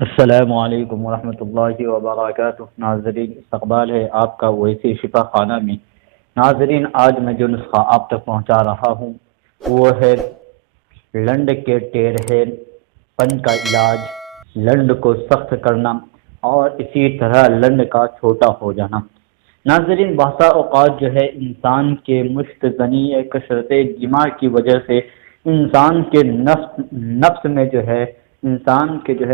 السلام علیکم ورحمۃ اللہ وبرکاتہ۔ ناظرین، استقبال ہے آپ کا ویسی شفا خانہ میں۔ ناظرین، آج میں جو نسخہ آپ تک پہنچا رہا ہوں وہ ہے لنڈ کے ٹیڑھے پن کا علاج، لنڈ کو سخت کرنا اور اسی طرح لنڈ کا چھوٹا ہو جانا۔ ناظرین، بعض اوقات جو ہے انسان کے مشت زنی کثرت جماع کی وجہ سے انسان کے نفس میں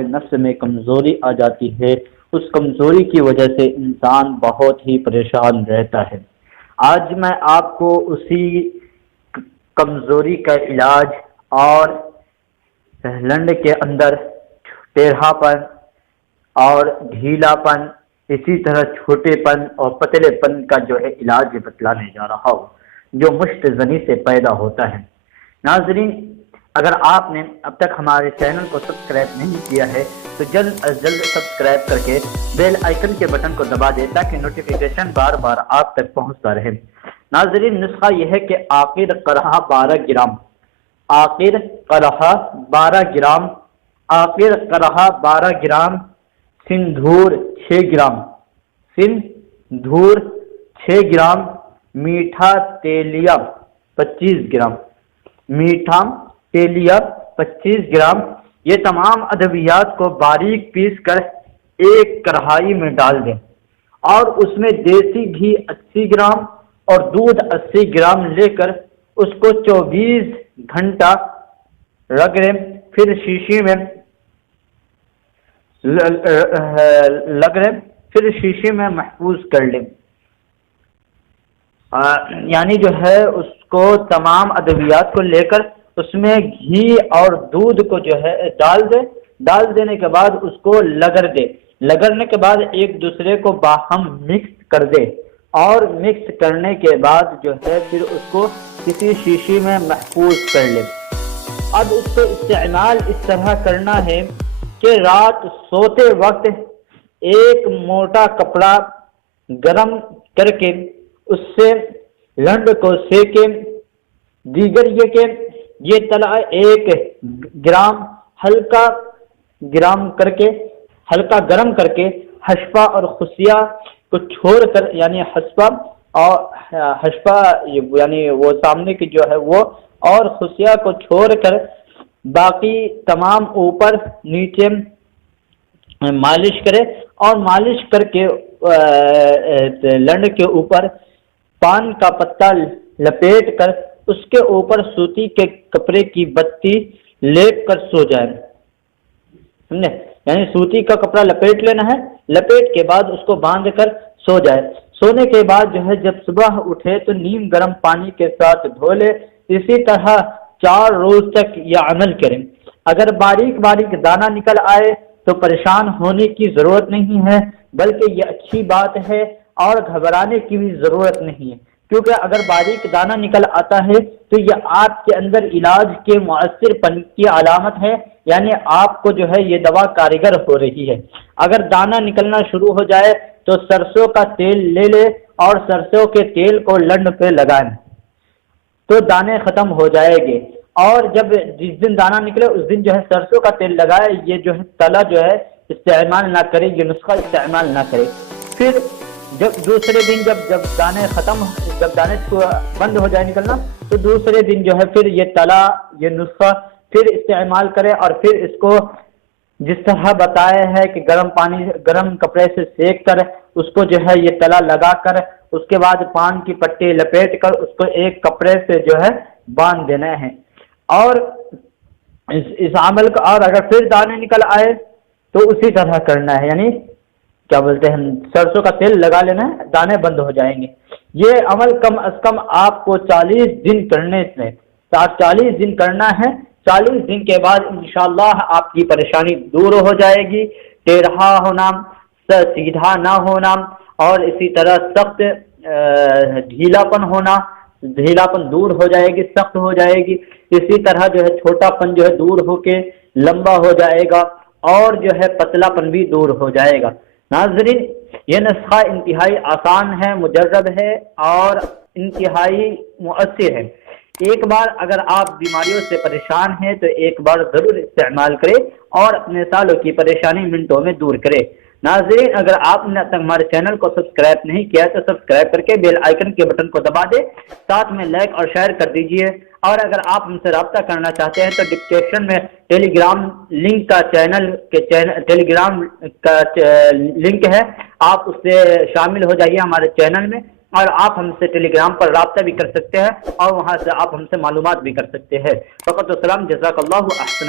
نفس میں کمزوری آ جاتی ہے۔ اس کمزوری کی وجہ سے انسان بہت ہی پریشان رہتا ہے۔ آج میں آپ کو اسی کمزوری کا علاج اور لنڈ کے اندر ٹیڑھا پن اور ڈھیلا پن، اسی طرح چھوٹے پن اور پتلے پن کا جو ہے علاج بتلانے جا رہا ہوں جو مشت زنی سے پیدا ہوتا ہے۔ ناظرین، اگر آپ نے اب تک ہمارے چینل کو سبسکرائب نہیں کیا ہے تو جلد از جلد سبسکرائب کر کے بیل آئیکن کے بٹن کو دبا دیں تاکہ نوٹیفیکیشن بار بار آپ تک پہنچتا رہے۔ ناظرین، نسخہ یہ ہے کہ آخر قرحہ 12 گرام، آخر قرحہ 12 گرام، آخر قرحہ 12 گرام، سندھور 6 گرام، سندھور 6 گرام، میٹھا تیلیا 25 گرام، میٹھا تیلیا 25 گرام۔ یہ تمام ادویات کو باریک پیس کر ایک کڑھائی میں ڈال دیں اور اس میں دیسی گھی 80 گرام اور دودھ 80 گرام لے کر اس کو 24 گھنٹہ رگڑیں، پھر شیشی میں محفوظ کر لیں۔ یعنی جو ہے اس کو تمام ادویات کو لے کر اس میں گھی اور دودھ کو جو ہے ڈال دینے کے بعد اس کو لگڑنے کے بعد ایک دوسرے کو باہم مکس کر دے اور مکس کرنے کے بعد جو ہے پھر اس کو کسی شیشی میں محفوظ کر لے۔ اب اس کو استعمال اس طرح کرنا ہے کہ رات سوتے وقت ایک موٹا کپڑا گرم کر کے اس سے لنڈ کو سیکیں، دیگر یہ کہ یہ تلا 1 گرام ہلکا گرم کر کے حشفہ اور خصیہ کو چھوڑ کر، یعنی حشفہ یعنی وہ سامنے کی جو ہے وہ اور خصیہ کو چھوڑ کر باقی تمام اوپر نیچے مالش کرے اور مالش کر کے لنڈ کے اوپر پان کا پتا لپیٹ کر اس کے اوپر سوتی کے کپڑے کی بتی لیپ کر سو جائے۔ سمجھے؟ یعنی سوتی کا کپڑا لپیٹ لینا ہے، لپیٹ کے بعد اس کو باندھ کر سو جائے۔ سونے کے بعد جو ہے جب صبح اٹھے تو نیم گرم پانی کے ساتھ دھو لے۔ اسی طرح 4 روز تک یہ عمل کریں۔ اگر باریک دانہ نکل آئے تو پریشان ہونے کی ضرورت نہیں ہے، بلکہ یہ اچھی بات ہے اور گھبرانے کی بھی ضرورت نہیں ہے، کیونکہ اگر باریک دانہ نکل آتا ہے تو یہ آپ کے اندر علاج کے مؤثر پن کی علامت ہے، یعنی آپ کو جو ہے یہ دوا کارگر ہو رہی ہے۔ اگر دانہ نکلنا شروع ہو جائے تو سرسوں کا تیل لے لے اور سرسوں کے تیل کو لنڈ پہ لگائیں تو دانے ختم ہو جائے گے۔ اور جس دن دانہ نکلے اس دن جو ہے سرسوں کا تیل لگائے، یہ جو ہے تلا جو ہے استعمال نہ کرے، یہ نسخہ استعمال نہ کرے۔ پھر جب دوسرے دن جب دانے بند ہو جائے نکلنا تو دوسرے دن جو ہے پھر یہ نسخہ پھر استعمال کرے اور پھر اس کو جس طرح بتایا ہے کہ گرم کپڑے سے سیک کر اس کو جو ہے یہ تلا لگا کر اس کے بعد پان کی پٹی لپیٹ کر اس کو ایک کپڑے سے جو ہے باندھ دینا ہے۔ اور اس عمل کا، اور اگر پھر دانے نکل آئے تو اسی طرح کرنا ہے، یعنی کیا بولتے ہیں سرسوں کا تیل لگا لینا ہے، دانے بند ہو جائیں گے۔ یہ عمل کم از کم آپ کو 40 دن کرنے سے 40 دن کرنا ہے۔ 40 دن کے بعد انشاءاللہ آپ کی پریشانی دور ہو جائے گی، ٹیڑھا ہونا، سیدھا نہ ہونا اور اسی طرح سخت ڈھیلا پن دور ہو جائے گی، سخت ہو جائے گی۔ اسی طرح جو ہے چھوٹا پن جو ہے دور ہو کے لمبا ہو جائے گا اور جو ہے پتلا پن بھی دور ہو جائے گا۔ ناظرین، یہ نسخہ انتہائی آسان ہے، مجرب ہے اور انتہائی مؤثر ہے۔ ایک بار اگر آپ بیماریوں سے پریشان ہیں تو ایک بار ضرور استعمال کریں اور اپنے سالوں کی پریشانی منٹوں میں دور کریں۔ ناظرین، اگر آپ نے اب تک ہمارے چینل کو سبسکرائب نہیں کیا تو سبسکرائب کر کے بیل آئیکن کے بٹن کو دبا دیں، ساتھ میں لائک اور شیئر کر دیجئے۔ اور اگر آپ ہم سے رابطہ کرنا چاہتے ہیں تو ڈسکرپشن میں ٹیلی گرام لنک کا ٹیلی گرام کا لنک ہے، آپ اس سے شامل ہو جائیے ہمارے چینل میں، اور آپ ہم سے ٹیلی گرام پر رابطہ بھی کر سکتے ہیں اور وہاں سے آپ ہم سے معلومات بھی کر سکتے ہیں۔ فقط و سلام، جزاک اللہ احسن۔